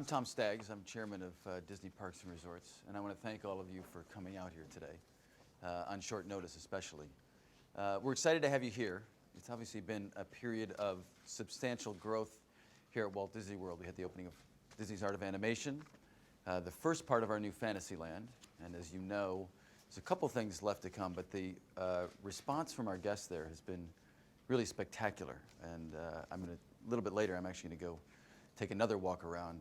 I'm Tom Staggs. I'm chairman of Disney Parks and Resorts, and I want to thank all of you for coming out here today, on short notice especially. We're excited to have you here. It's obviously been a period of substantial growth here at Walt Disney World. We had the opening of Disney's Art of Animation, the first part of our new Fantasyland, and as you know, there's a couple things left to come, but the response from our guests there has been really spectacular, and a little bit later I'm actually going to go take another walk around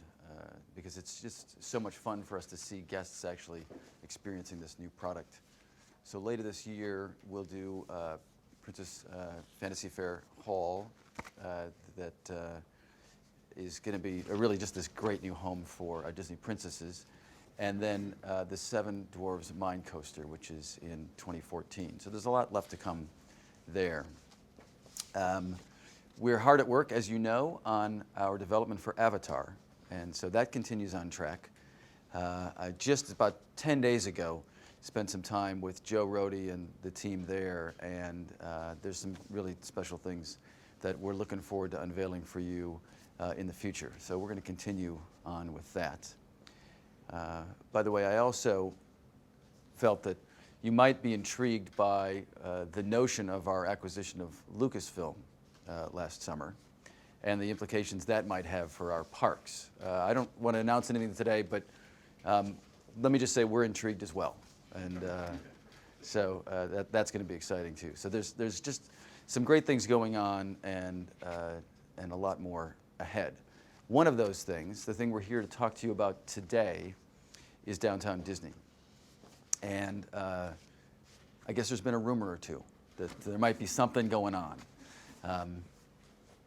because it's just so much fun for us to see guests actually experiencing this new product. So later this year we'll do Princess Fantasy Faire Hall that is going to be really just this great new home for our Disney princesses, and then the Seven Dwarves Mine Coaster, which is in 2014. So there's a lot left to come there. We're hard at work, as you know, on our development for Avatar, and so that continues on track. I just about 10 days ago spent some time with Joe Rohde and the team there, and there's some really special things that we're looking forward to unveiling for you in the future. So we're going to continue on with that. By the way, I also felt that you might be intrigued by the notion of our acquisition of Lucasfilm last summer and the implications that might have for our parks. I don't want to announce anything today, but let me just say we're intrigued as well. And so that's going to be exciting too. So there's just some great things going on and a lot more ahead. One of those things, the thing we're here to talk to you about today, is Downtown Disney. And I guess there's been a rumor or two that there might be something going on.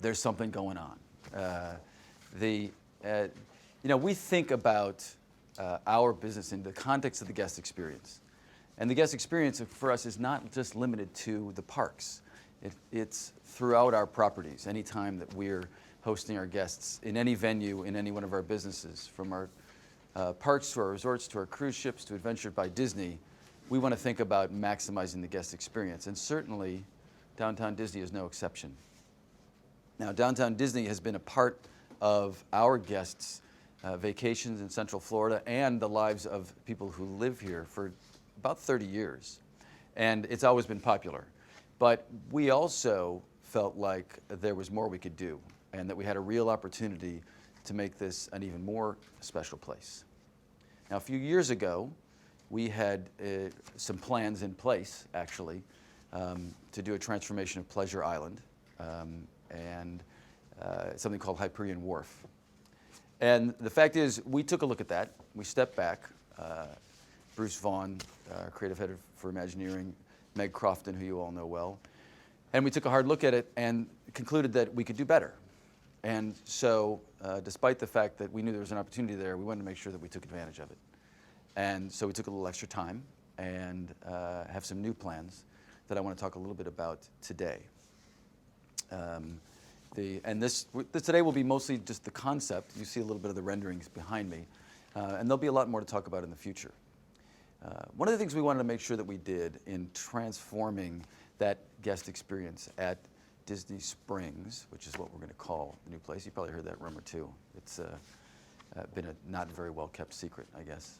There's something going on. We think about our business in the context of the guest experience. And the guest experience for us is not just limited to the parks. It's throughout our properties. Anytime that we're hosting our guests in any venue, in any one of our businesses, from our parks to our resorts to our cruise ships to Adventure by Disney, we want to think about maximizing the guest experience. And certainly, Downtown Disney is no exception. Now, Downtown Disney has been a part of our guests' vacations in Central Florida and the lives of people who live here for about 30 years. And it's always been popular. But we also felt like there was more we could do and that we had a real opportunity to make this an even more special place. Now, a few years ago, we had some plans in place, actually, to do a transformation of Pleasure Island and something called Hyperion Wharf. And the fact is, we took a look at that. We stepped back. Bruce Vaughn, creative head for Imagineering, Meg Crofton, who you all know well, and we took a hard look at it and concluded that we could do better. And so, despite the fact that we knew there was an opportunity there, we wanted to make sure that we took advantage of it. And so we took a little extra time and have some new plans that I want to talk a little bit about today. Today will be mostly just the concept. You see a little bit of the renderings behind me. And there'll be a lot more to talk about in the future. One of the things we wanted to make sure that we did in transforming that guest experience at Disney Springs, which is what we're going to call the new place. You probably heard that rumor too. It's been a not very well kept secret, I guess.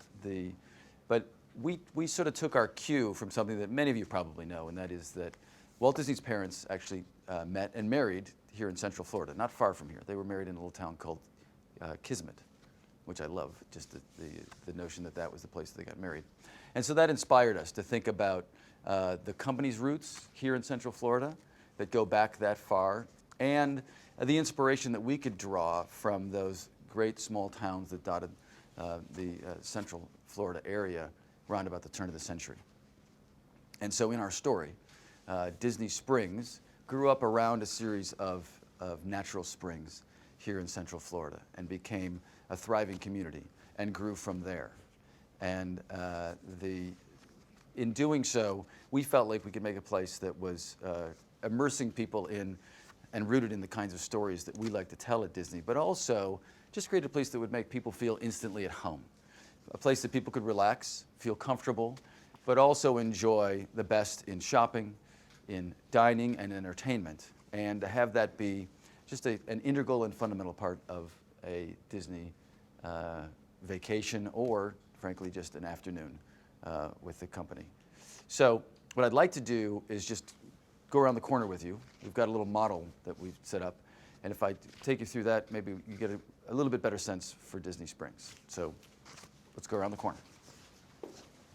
But we sort of took our cue from something that many of you probably know, and that is that Walt Disney's parents actually met and married here in Central Florida, not far from here. They were married in a little town called Kismet, which I love, just the notion that that was the place that they got married. And so that inspired us to think about the company's roots here in Central Florida that go back that far, and the inspiration that we could draw from those great small towns that dotted the Central Florida area around about the turn of the century. And so in our story, Disney Springs grew up around a series of natural springs here in Central Florida and became a thriving community and grew from there. And in doing so, we felt like we could make a place that was immersing people in and rooted in the kinds of stories that we like to tell at Disney, but also just create a place that would make people feel instantly at home. A place that people could relax, feel comfortable, but also enjoy the best in shopping, in dining and entertainment, and to have that be just an integral and fundamental part of a Disney vacation or, frankly, just an afternoon with the company. So what I'd like to do is just go around the corner with you. We've got a little model that we've set up. And if I take you through that, maybe you get a little bit better sense for Disney Springs. So let's go around the corner.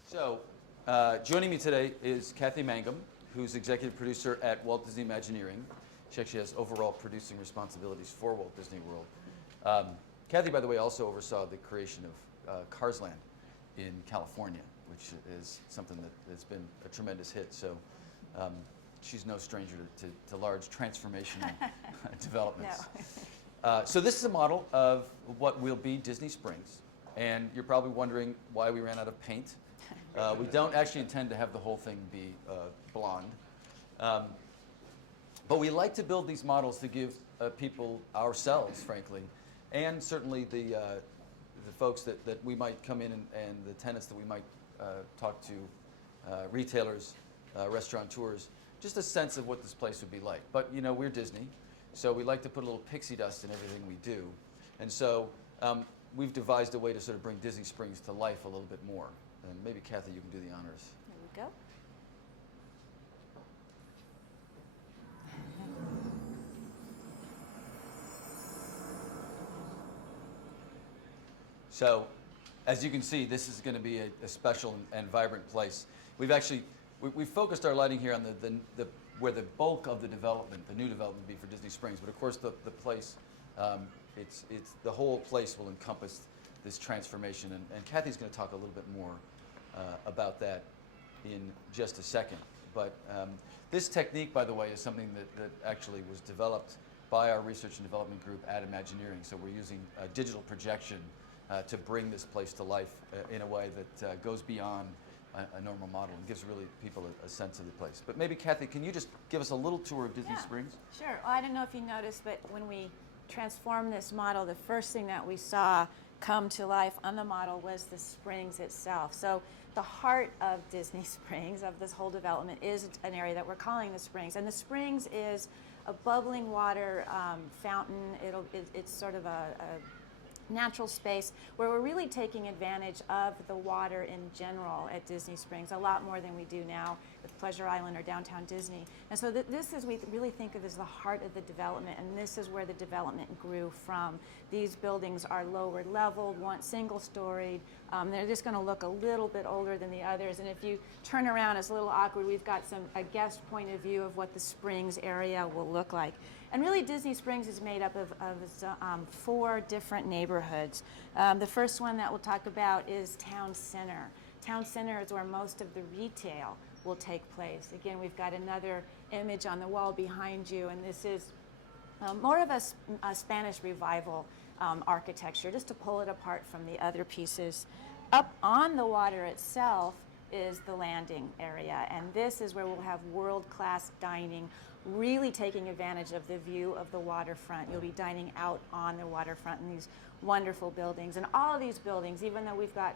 So joining me today is Kathy Mangum, who's executive producer at Walt Disney Imagineering. She actually has overall producing responsibilities for Walt Disney World. Kathy, by the way, also oversaw the creation of Cars Land in California, which is something that has been a tremendous hit. So she's no stranger to large transformational developments. No. So this is a model of what will be Disney Springs. And you're probably wondering why we ran out of paint. We don't actually intend to have the whole thing be blonde. But we like to build these models to give people, ourselves, frankly, and certainly the folks that we might come in and the tenants that we might talk to, retailers, restaurateurs, just a sense of what this place would be like. But you know, we're Disney, so we like to put a little pixie dust in everything we do. And so we've devised a way to sort of bring Disney Springs to life a little bit more. And maybe Kathy, you can do the honors. There we go. So, as you can see, this is going to be a special and vibrant place. We've focused our lighting here on where the bulk of the development, the new development, will be for Disney Springs. But of course, the place, the whole place will encompass this transformation. And Kathy's going to talk a little bit more about that in just a second. But this technique, by the way, is something that actually was developed by our research and development group at Imagineering. So we're using digital projection to bring this place to life in a way that goes beyond a normal model and gives really people a sense of the place. But maybe, Kathy, can you just give us a little tour of Disney Springs? Sure. Well, I don't know if you noticed, but when we transformed this model, the first thing that we saw come to life on the model was the Springs itself. So the heart of Disney Springs, of this whole development, is an area that we're calling the Springs. And the Springs is a bubbling water fountain. It's sort of a natural space where we're really taking advantage of the water in general at Disney Springs, a lot more than we do now with Pleasure Island or Downtown Disney. And so this is, we really think of as the heart of the development, and this is where the development grew from. These buildings are lower leveled, one single storied. They're just going to look a little bit older than the others. And if you turn around, it's a little awkward. We've got a guest point of view of what the Springs area will look like. And really, Disney Springs is made up of 4 different neighborhoods. The first one that we'll talk about is Town Center. Town Center is where most of the retail will take place. Again, we've got another image on the wall behind you, and this is more of a Spanish Revival architecture, just to pull it apart from the other pieces. Up on the water itself is the landing area, and this is where we'll have world-class dining, really taking advantage of the view of the waterfront. You'll be dining out on the waterfront in these wonderful buildings. And all of these buildings, even though we've got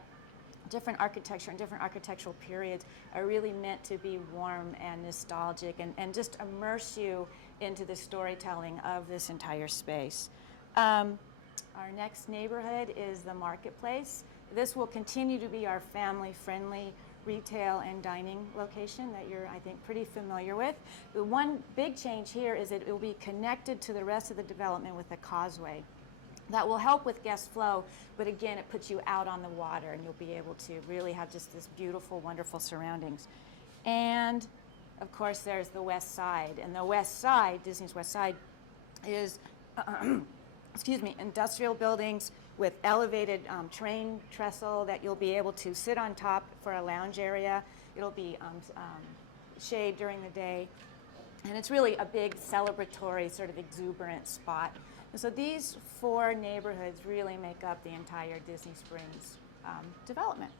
different architecture and different architectural periods, are really meant to be warm and nostalgic and just immerse you into the storytelling of this entire space. Our next neighborhood is the Marketplace. This will continue to be our family-friendly retail and dining location that you're, I think, pretty familiar with. The one big change here is that it will be connected to the rest of the development with a causeway. That will help with guest flow, but again, it puts you out on the water and you'll be able to really have just this beautiful, wonderful surroundings. And of course, there's the West Side. And the West Side, Disney's West Side, is industrial buildings with elevated train trestle that you'll be able to sit on top for a lounge area. It'll be shade during the day. And it's really a big celebratory, sort of exuberant spot. And so these 4 neighborhoods really make up the entire Disney Springs development.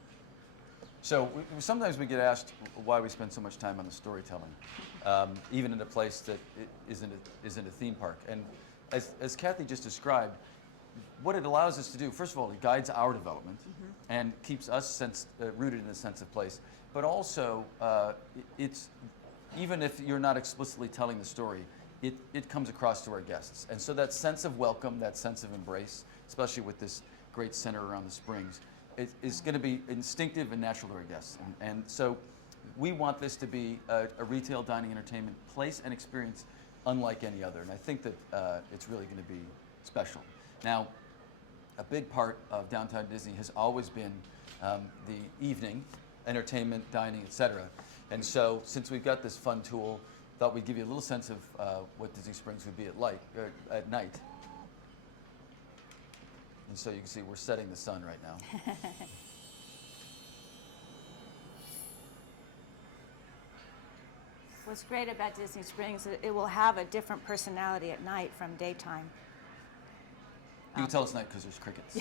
So sometimes we get asked why we spend so much time on the storytelling, even in a place that isn't a theme park. And as Kathy just described, what it allows us to do, first of all, it guides our development and keeps us rooted in a sense of place. But also, it's even if you're not explicitly telling the story, it comes across to our guests. And so that sense of welcome, that sense of embrace, especially with this great center around the springs, is going to be instinctive and natural to our guests. And so we want this to be a retail dining entertainment place and experience unlike any other. And I think that it's really going to be special. Now, a big part of Downtown Disney has always been the evening, entertainment, dining, etc. And so since we've got this fun tool, thought we'd give you a little sense of what Disney Springs would be at night. And so you can see we're setting the sun right now. What's great about Disney Springs is it will have a different personality at night from daytime. You can tell it's night because there's crickets.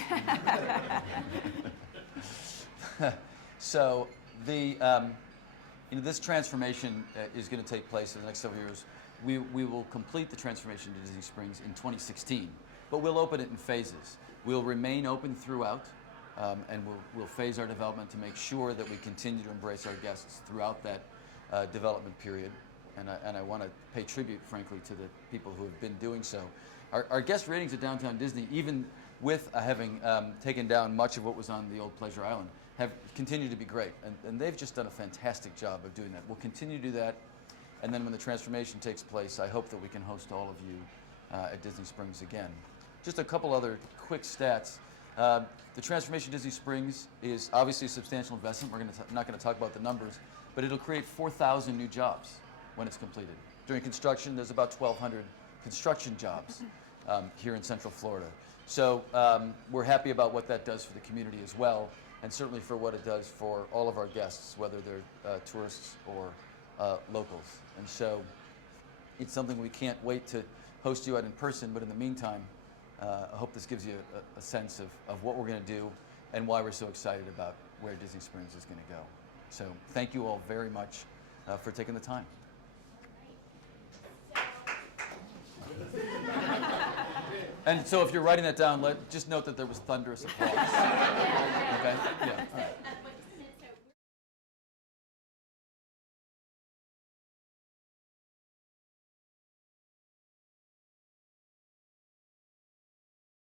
So this transformation is going to take place in the next several years. We will complete the transformation to Disney Springs in 2016, but we'll open it in phases. We'll remain open throughout, and we'll phase our development to make sure that we continue to embrace our guests throughout that development period. And I want to pay tribute, frankly, to the people who have been doing so. Our guest ratings at Downtown Disney, even with having taken down much of what was on the old Pleasure Island, have continued to be great. And they've just done a fantastic job of doing that. We'll continue to do that. And then when the transformation takes place, I hope that we can host all of you at Disney Springs again. Just a couple other quick stats. The transformation of Disney Springs is obviously a substantial investment. I'm not going to talk about the numbers, but it'll create 4,000 new jobs when it's completed. During construction, there's about 1,200 construction jobs here in Central Florida. So we're happy about what that does for the community as well, and certainly for what it does for all of our guests, whether they're tourists or locals. And so it's something we can't wait to host you at in person, but in the meantime, I hope this gives you a sense of what we're going to do and why we're so excited about where Disney Springs is going to go. So thank you all very much for taking the time. And so if you're writing that down, just note that there was thunderous applause. Okay? Yeah.